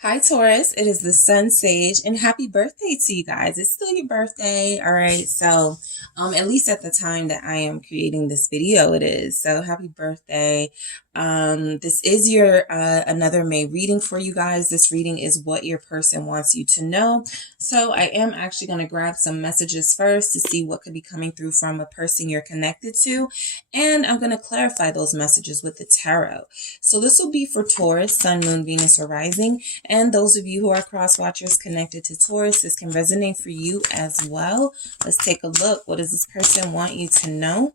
Hi, Taurus. It is the Sun Sage, and happy birthday to you guys. It's still your birthday. All right. So, at least at the time that I am creating this video, it is. So, happy birthday. This is your another May reading for you guys. This reading is what your person wants you to know. So, I am actually going to grab some messages first to see what could be coming through from a person you're connected to. And I'm going to clarify those messages with the tarot. So, this will be for Taurus, Sun, Moon, Venus, or Rising. And those of you who are cross watchers connected to Taurus, this can resonate for you as well. Let's take a look. What does this person want you to know?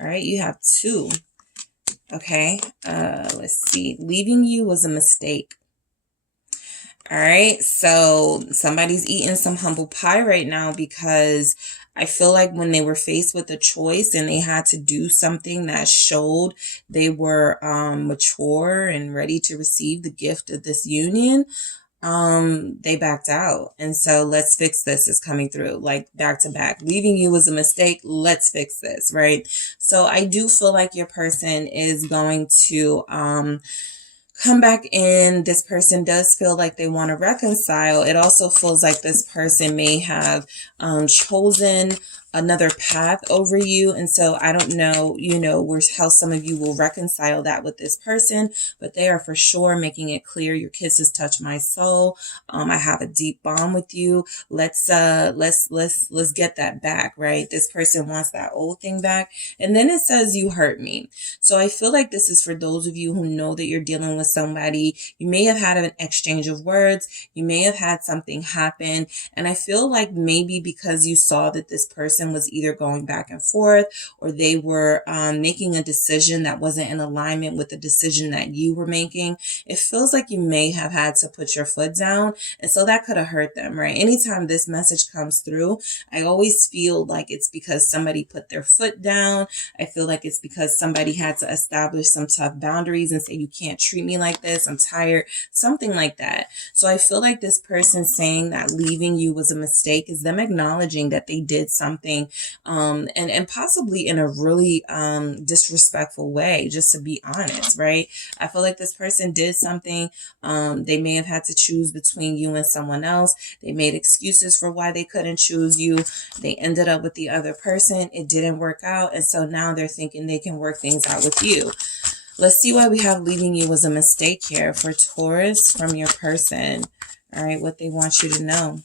All right, you have two. Okay, let's see. Leaving you was a mistake. All right, so somebody's eating some humble pie right now because I feel like when they were faced with a choice and they had to do something that showed they were mature and ready to receive the gift of this union, they backed out. And so let's fix this is coming through like back to back. Leaving you was a mistake. Let's fix this, right? So I do feel like your person is going to come back in. This person does feel like they want to reconcile. It also feels like this person may have chosen another path over you. And so I don't know, how some of you will reconcile that with this person, but they are for sure making it clear your kisses touch my soul. I have a deep bond with you. Let's get that back, right? This person wants that old thing back. And then it says you hurt me. So I feel like this is for those of you who know that you're dealing with somebody. You may have had an exchange of words. You may have had something happen. And I feel like maybe because you saw that this person was either going back and forth or they were making a decision that wasn't in alignment with the decision that you were making, it feels like you may have had to put your foot down. And so that could have hurt them, right? Anytime this message comes through, I always feel like it's because somebody put their foot down. I feel like it's because somebody had to establish some tough boundaries and say, you can't treat me like this. I'm tired, something like that. So I feel like this person saying that leaving you was a mistake is them acknowledging that they did something and possibly in a really disrespectful way, just to be honest, right? I feel like this person did something. They may have had to choose between you and someone else. They made excuses for why they couldn't choose you. They ended up with the other person. It didn't work out. And so now they're thinking they can work things out with you. Let's see why we have leaving you was a mistake here for Taurus from your person. All right, what they want you to know.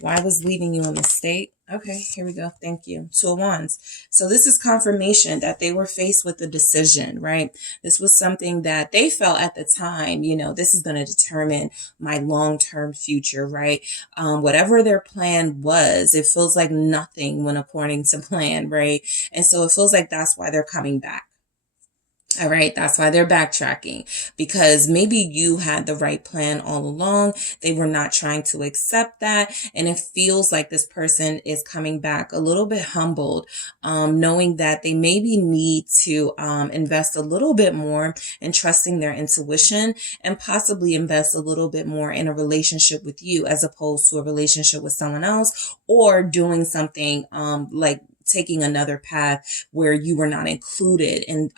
Why was leaving you a mistake? Okay, here we go. Thank you. Two of Wands. So this is confirmation that they were faced with a decision, right? This was something that they felt at the time, this is going to determine my long-term future, right? Whatever their plan was, it feels like nothing went according to plan, right? And so it feels like that's why they're coming back. All right, that's why they're backtracking, because maybe you had the right plan all along. They were not trying to accept that. And it feels like this person is coming back a little bit humbled, knowing that they maybe need to invest a little bit more in trusting their intuition and possibly invest a little bit more in a relationship with you as opposed to a relationship with someone else, or doing something like taking another path where you were not included in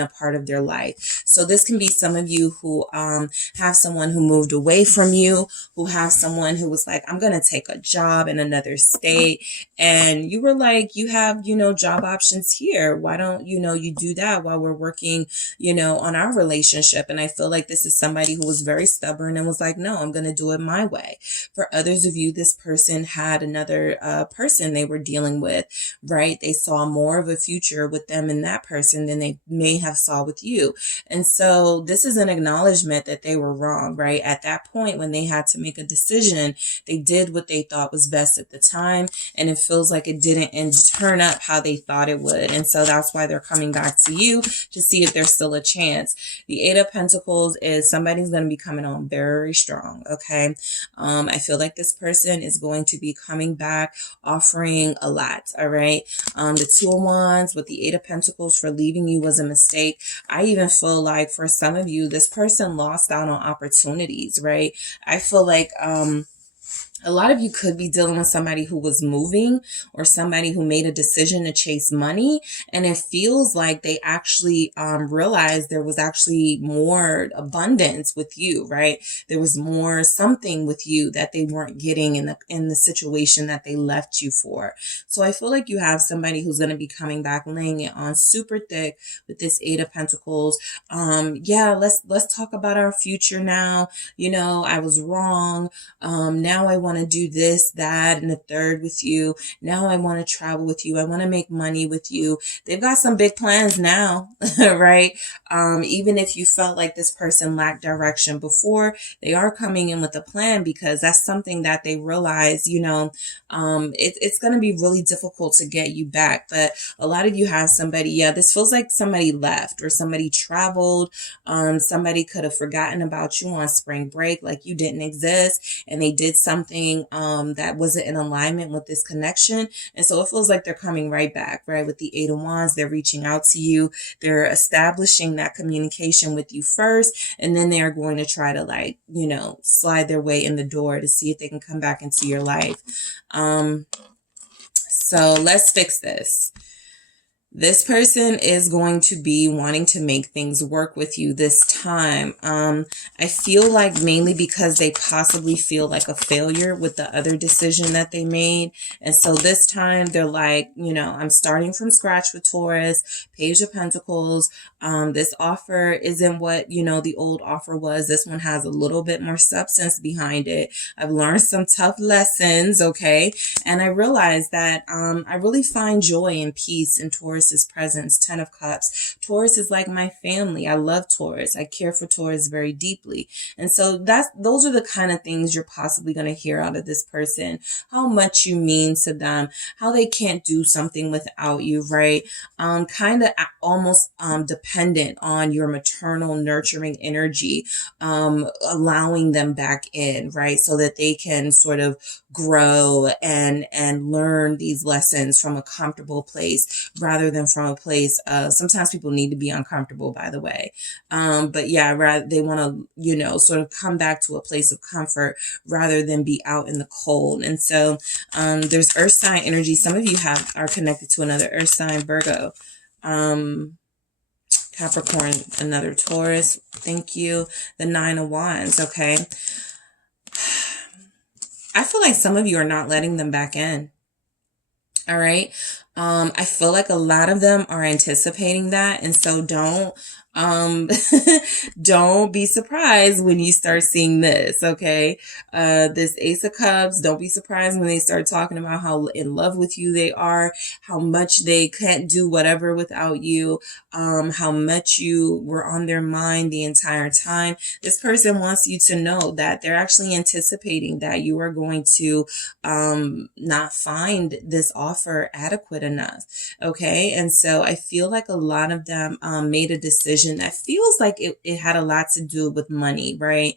a part of their life. So this can be some of you who have someone who moved away from you, who have someone who was like, I'm going to take a job in another state. And you were like, you have, job options here. Why don't, you do that while we're working, on our relationship? And I feel like this is somebody who was very stubborn and was like, no, I'm going to do it my way. For others of you, this person had another person they were dealing with, right? They saw more of a future with them and that person than they may have saw with you. And so this is an acknowledgement that they were wrong, right? At that point, when they had to make a decision, they did what they thought was best at the time. And it feels like it didn't turn up how they thought it would. And so that's why they're coming back to you to see if there's still a chance. The Eight of Pentacles is somebody's going to be coming on very strong. Okay. I feel like this person is going to be coming back offering a lot. All right. The Two of Wands with the Eight of Pentacles for leaving you was a mistake. I even feel like for some of you, this person lost out on opportunities, right? I feel like A lot of you could be dealing with somebody who was moving or somebody who made a decision to chase money. And it feels like they actually realized there was actually more abundance with you, right? There was more something with you that they weren't getting in the situation that they left you for. So I feel like you have somebody who's going to be coming back, laying it on super thick with this Eight of Pentacles. Yeah, let's talk about our future now. You know, I was wrong. Now I want to do this, that, and the third with you. Now I want to travel with you. I want to make money with you. They've got some big plans now, right? Even if you felt like this person lacked direction before, they are coming in with a plan because that's something that they realize, you know, it's going to be really difficult to get you back. But a lot of you have somebody, yeah, this feels like somebody left or somebody traveled. Somebody could have forgotten about you on spring break, like you didn't exist, and they did something that wasn't in alignment with this connection. And so it feels like they're coming right back, right? With the Eight of Wands, they're reaching out to you. They're establishing that communication with you first, and then they're going to try to, like, you know, slide their way in the door to see if they can come back into your life. So let's fix this. This person is going to be wanting to make things work with you this time. I feel like mainly because they possibly feel like a failure with the other decision that they made. And so this time they're like, you know, I'm starting from scratch with Taurus, Page of Pentacles. This offer isn't what, you know, the old offer was. This one has a little bit more substance behind it. I've learned some tough lessons, okay? And I realized that I really find joy and peace in Taurus's presence. 10 of Cups. Taurus is like my family. I love Taurus. I care for Taurus very deeply. And so those are the kind of things you're possibly going to hear out of this person. How much you mean to them, how they can't do something without you, right? Kind of almost dependent on your maternal nurturing energy, allowing them back in, right? So that they can sort of grow and learn these lessons from a comfortable place rather than from a place of, sometimes people need to be uncomfortable, by the way. But yeah, they want to, you know, sort of come back to a place of comfort rather than be out in the cold. And so there's earth sign energy. Some of you are connected to another earth sign, Virgo, Capricorn, another Taurus. Thank you. The Nine of Wands. Okay. I feel like some of you are not letting them back in. All right. I feel like a lot of them are anticipating that. And so don't be surprised when you start seeing this. Okay. This Ace of Cups, don't be surprised when they start talking about how in love with you they are, how much they can't do whatever without you, how much you were on their mind the entire time. This person wants you to know that they're actually anticipating that you are going to not find this offer adequate enough. Okay. And so I feel like a lot of them made a decision that feels like it had a lot to do with money, right?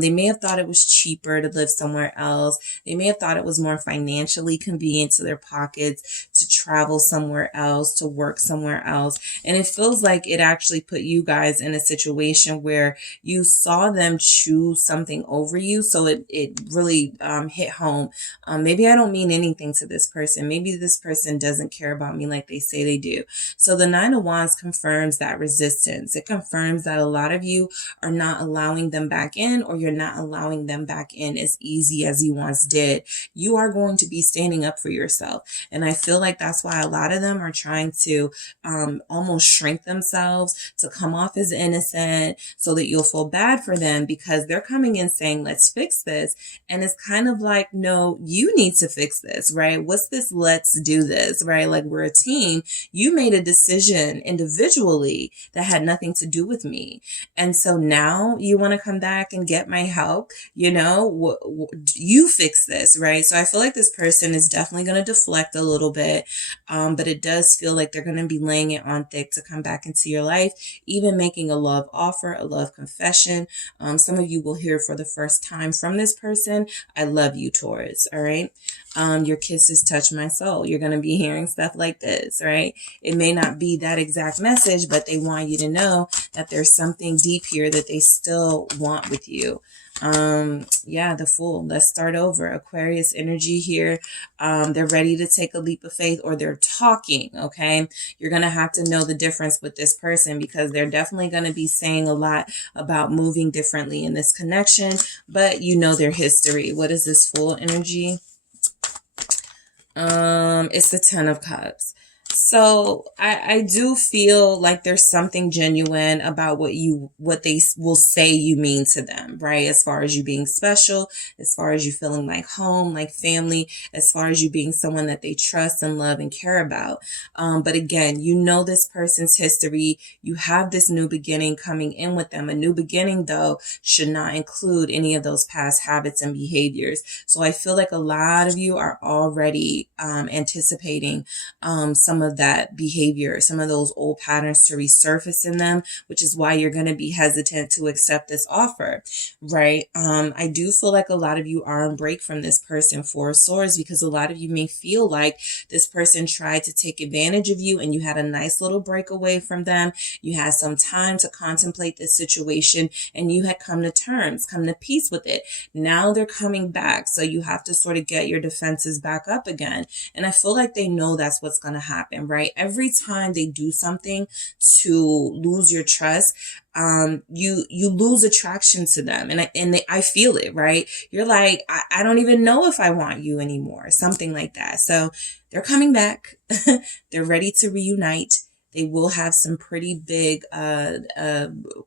They may have thought it was cheaper to live somewhere else. They may have thought it was more financially convenient to their pockets to travel somewhere else, to work somewhere else. And it feels like it actually put you guys in a situation where you saw them choose something over you. So it really hit home. Maybe I don't mean anything to this person. Maybe this person doesn't care about me like they say they do. So the Nine of Wands confirms that resistance. It confirms that a lot of you are not allowing them back in, or you're not allowing them back in as easy as you once did. You are going to be standing up for yourself. And I feel like that's why a lot of them are trying to almost shrink themselves to come off as innocent so that you'll feel bad for them, because they're coming in saying, let's fix this. And it's kind of like, no, you need to fix this, right? What's this? Let's do this, right? Like, we're a team. You made a decision individually that had nothing to do with me. And so now you want to come back and get my help, you know, you fix this, right? So I feel like this person is definitely going to deflect a little bit, but it does feel like they're going to be laying it on thick to come back into your life, even making a love offer, a love confession. Some of you will hear for the first time from this person, I love you, Taurus, all right? Your kisses touch my soul. You're going to be hearing stuff like this, right? It may not be that exact message, but they want you to you know that there's something deep here that they still want with you. Yeah, the Fool. Let's start over. Aquarius energy here. They're ready to take a leap of faith, or they're talking, okay? You're going to have to know the difference with this person, because they're definitely going to be saying a lot about moving differently in this connection, but you know their history. What is this Fool energy? It's the Ten of Cups. So I do feel like there's something genuine about what they will say you mean to them, right? As far as you being special, as far as you feeling like home, like family, as far as you being someone that they trust and love and care about. But again, you know this person's history. You have this new beginning coming in with them. A new beginning, though, should not include any of those past habits and behaviors. So I feel like a lot of you are already anticipating some of that behavior, some of those old patterns to resurface in them, which is why you're going to be hesitant to accept this offer, right? I do feel like a lot of you are on break from this person, Four of Swords, because a lot of you may feel like this person tried to take advantage of you and you had a nice little break away from them. You had some time to contemplate this situation and you had come to terms, come to peace with it. Now they're coming back. So you have to sort of get your defenses back up again. And I feel like they know that's what's going to happen, right? Every time they do something to lose your trust, you lose attraction to them. And I feel it, right? You're like, I don't even know if I want you anymore. Something like that. So they're coming back. They're ready to reunite. They will have some pretty big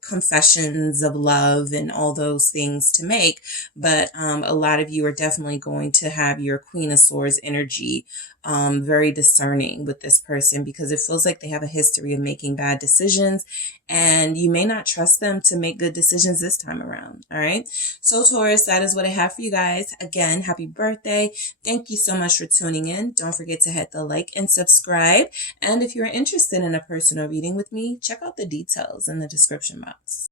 confessions of love and all those things to make. But a lot of you are definitely going to have your Queen of Swords energy, very discerning with this person, because it feels like they have a history of making bad decisions and you may not trust them to make good decisions this time around. All right. So Taurus, that is what I have for you guys. Again, happy birthday. Thank you so much for tuning in. Don't forget to hit the like and subscribe. And if you're interested in a personal reading with me, check out the details in the description box.